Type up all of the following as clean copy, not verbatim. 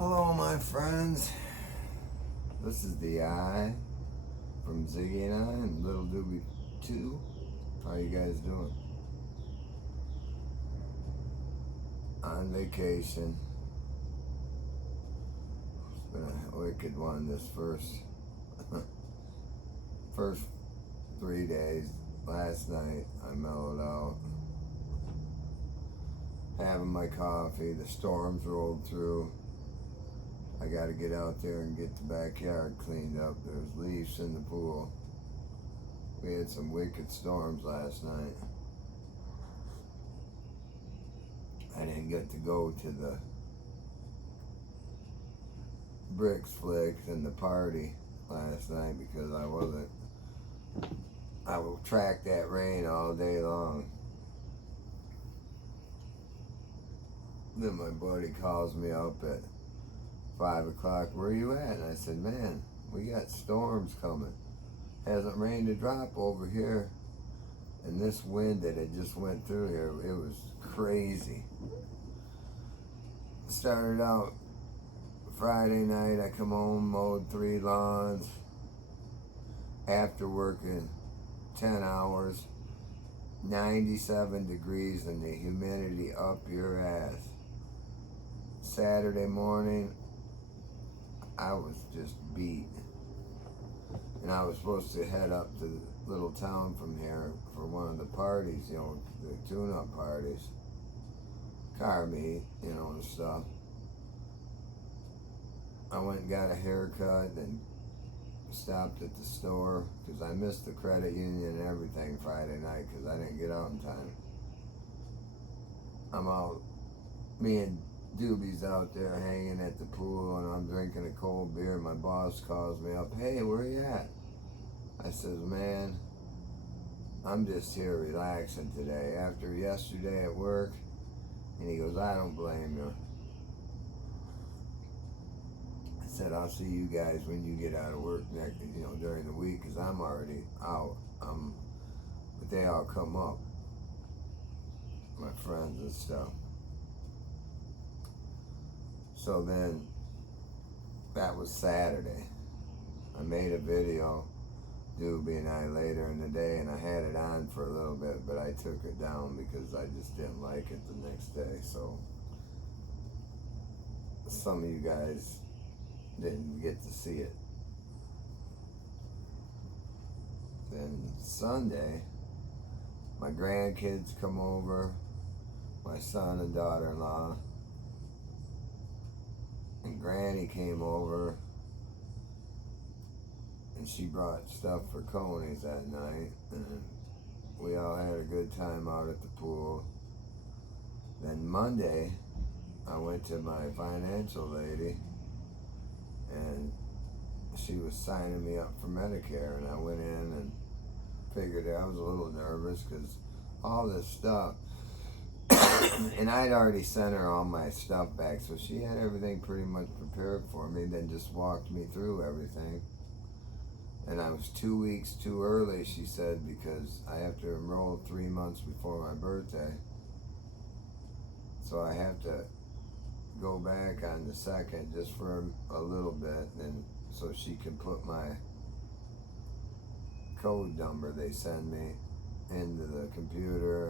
Hello, my friends. This is the I from Ziggy and I and Little Doobie 2. How you guys doing? On vacation. It's been a wicked one this first 3 days. Last night I mellowed out. Having my coffee, the storms rolled through. I gotta get out there and get the backyard cleaned up. There's leaves in the pool. We had some wicked storms last night. I didn't get to go to the bricks flicks and the party last night because I will track that rain all day long. Then my buddy calls me up at 5 o'clock, where are you at? And I said, man, we got storms coming. Hasn't rained a drop over here. And this wind that had just went through here, it was crazy. Started out Friday night, I come home, mowed 3 lawns. After working 10 hours, 97 degrees and the humidity up your ass. Saturday morning, I was just beat. And I was supposed to head up to the little town from here for one of the parties, the tune-up parties. Car meet, and stuff. I went and got a haircut and stopped at the store because I missed the credit union and everything Friday night because I didn't get out in time. I'm out, me and Doobie's out there hanging at the pool and I'm drinking a cold beer. My boss calls me up, hey, where you at? I says, man, I'm just here relaxing today after yesterday at work. And he goes, I don't blame you. I said, I'll see you guys when you get out of work next, during the week because I'm already out. But they all come up, my friends and stuff. So then, that was Saturday. I made a video, Doobie and I, later in the day, and I had it on for a little bit, but I took it down because I just didn't like it the next day. So, some of you guys didn't get to see it. Then Sunday, my grandkids come over, my son and daughter-in-law, and Granny came over and she brought stuff for Coney's that night and we all had a good time out at the pool. Then Monday I went to my financial lady and she was signing me up for Medicare and I went in and figured I was a little nervous because all this stuff and I'd already sent her all my stuff back, so she had everything pretty much prepared for me, then just walked me through everything. And I was 2 weeks too early, she said, because I have to enroll 3 months before my birthday. So I have to go back on the 2nd just for a little bit, and so she can put my code number they send me into the computer,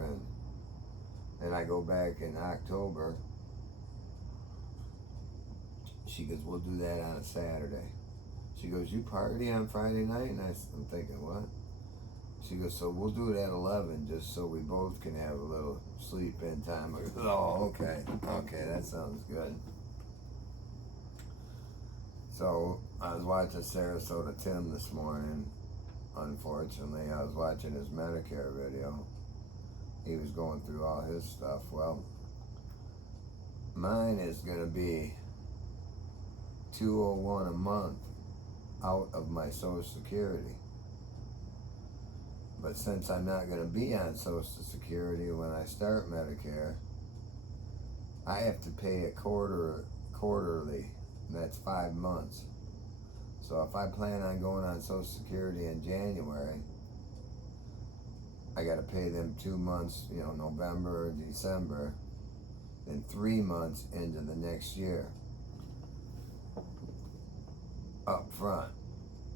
and I go back in October. She goes, we'll do that on a Saturday. She goes, you party on Friday night? And I'm thinking, what? She goes, so we'll do it at 11 just so we both can have a little sleep in time. I go, oh, okay, that sounds good. So I was watching Sarasota Tim this morning. Unfortunately, I was watching his Medicare video. He was going through all his stuff. Well, mine is going to be $201 a month out of my Social Security. But since I'm not going to be on Social Security when I start Medicare, I have to pay it quarterly, and that's 5 months. So if I plan on going on Social Security in January, I got to pay them 2 months, November or December, then 3 months into the next year. up front,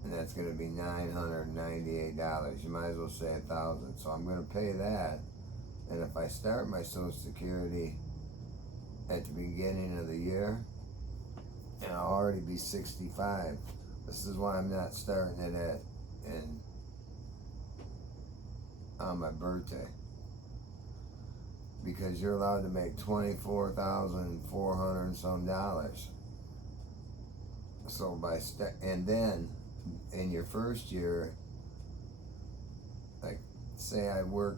and that's going to be $998. You might as well say $1,000. So I'm going to pay that, and if I start my Social Security at the beginning of the year, and I'll already be 65. This is why I'm not starting it on my birthday, because you're allowed to make $24,400 and some dollars. So and then in your first year, like say I work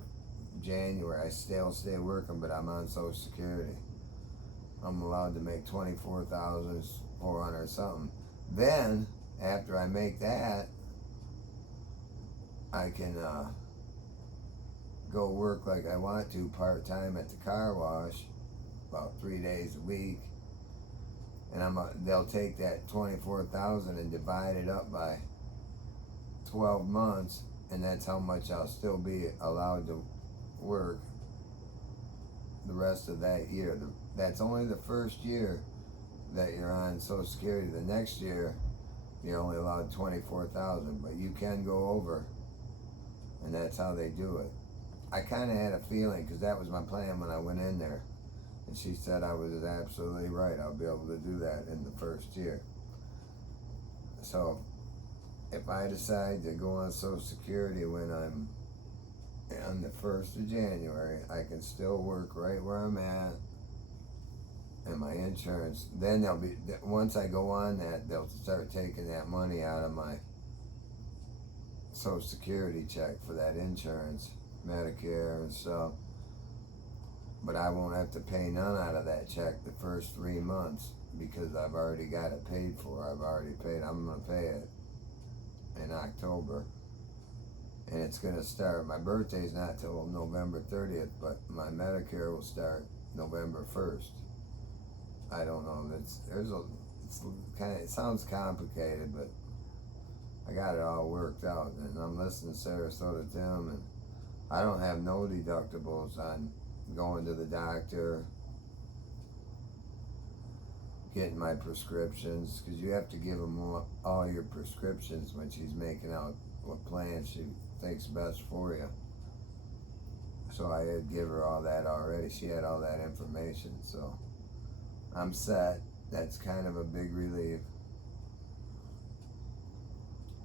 January, I still stay working, but I'm on Social Security. I'm allowed to make $24,400 something. Then after I make that, I can go work like I want to part-time at the car wash about 3 days a week, and they'll take that $24,000 and divide it up by 12 months, and that's how much I'll still be allowed to work the rest of that year. That's only the first year that you're on Social Security. The next year you're only allowed $24,000, but you can go over, and that's how they do it. I kind of had a feeling, because that was my plan when I went in there, and she said I was absolutely right. I'll be able to do that in the first year. So if I decide to go on Social Security when I'm on the 1st of January, I can still work right where I'm at, and my insurance, then once I go on that, they'll start taking that money out of my Social Security check for that insurance, Medicare and stuff. But I won't have to pay none out of that check the first 3 months, because I've already got it paid for. I've already paid. I'm going to pay it in October. And it's going to start, my birthday's not till November 30th, but my Medicare will start November 1st. I don't know, it sounds complicated, but I got it all worked out, and I'm listening to Sarasota Tim, and I don't have no deductibles on going to the doctor, getting my prescriptions, because you have to give them all your prescriptions when she's making out what plan she thinks best for you. So I had give her all that already. She had all that information, so I'm set. That's kind of a big relief.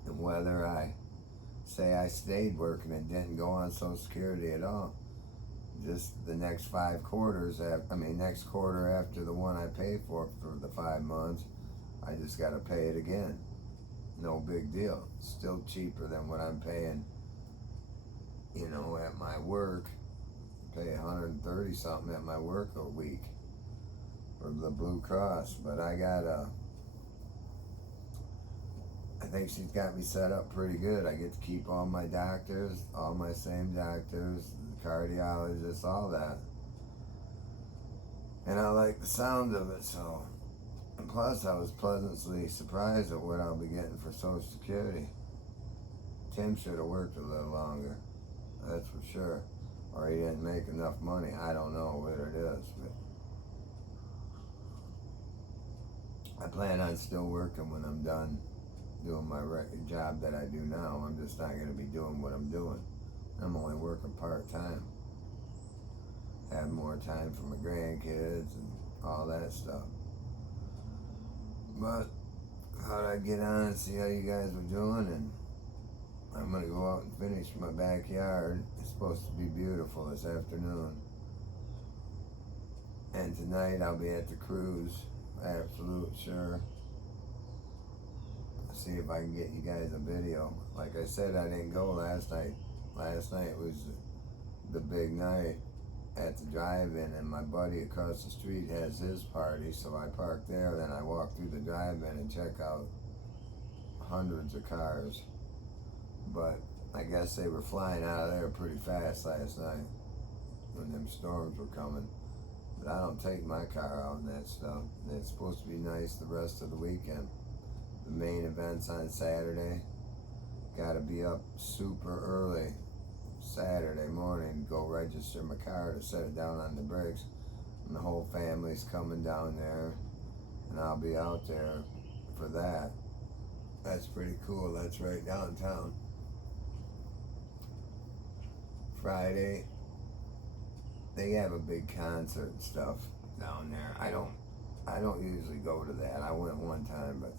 And whether I say I stayed working and didn't go on Social Security at all, just the next 5 quarters, next quarter after the one I paid for the 5 months, I just got to pay it again. No big deal. Still cheaper than what I'm paying, at my work. Pay 130 something at my work a week for the Blue Cross. But I think she's got me set up pretty good. I get to keep all my doctors, all my same doctors, the cardiologists, all that. And I like the sound of it, so. And plus, I was pleasantly surprised at what I'll be getting for Social Security. Tim should have worked a little longer, that's for sure. Or he didn't make enough money. I don't know what it is, but I plan on still working when I'm done doing my job that I do now. I'm just not going to be doing what I'm doing. I'm only working part-time. Have more time for my grandkids and all that stuff. But thought I'd get on and see how you guys were doing, and I'm going to go out and finish my backyard. It's supposed to be beautiful this afternoon. And tonight I'll be at the cruise, absolute sure. See if I can get you guys a video. Like I said, I didn't go last night. Last night was the big night at the drive-in, and my buddy across the street has his party, so I parked there, then I walked through the drive-in and check out hundreds of cars. But I guess they were flying out of there pretty fast last night when them storms were coming. But I don't take my car out and that stuff. It's supposed to be nice the rest of the weekend. The main event's on Saturday. Gotta be up super early Saturday morning, go register my car to set it down on the brakes. And the whole family's coming down there, and I'll be out there for that. That's pretty cool. That's right downtown. Friday, they have a big concert and stuff down there. I don't usually go to that. I went one time, but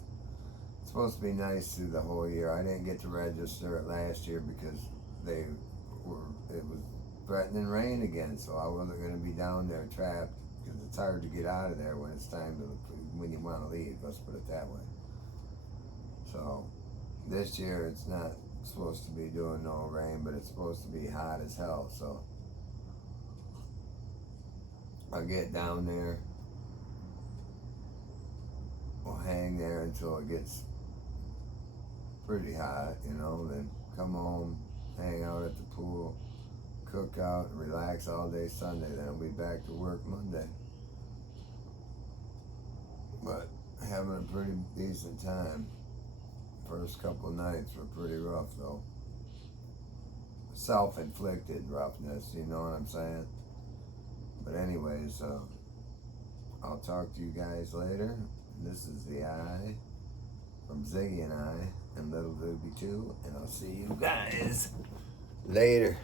it's supposed to be nice through the whole year. I didn't get to register it last year because it was threatening rain again, so I wasn't going to be down there trapped, because it's hard to get out of there when it's time to, when you want to leave, let's put it that way. So this year it's not supposed to be doing no rain, but it's supposed to be hot as hell, so I'll get down there, we'll hang there until it gets pretty hot, you know, then come home, hang out at the pool, cook out, and relax all day Sunday. Then I'll be back to work Monday. But having a pretty decent time. First couple of nights were pretty rough though. Self-inflicted roughness, you know what I'm saying? But anyways, I'll talk to you guys later. This is the I from Ziggy and I and Little Doobie 2, and I'll see you guys later.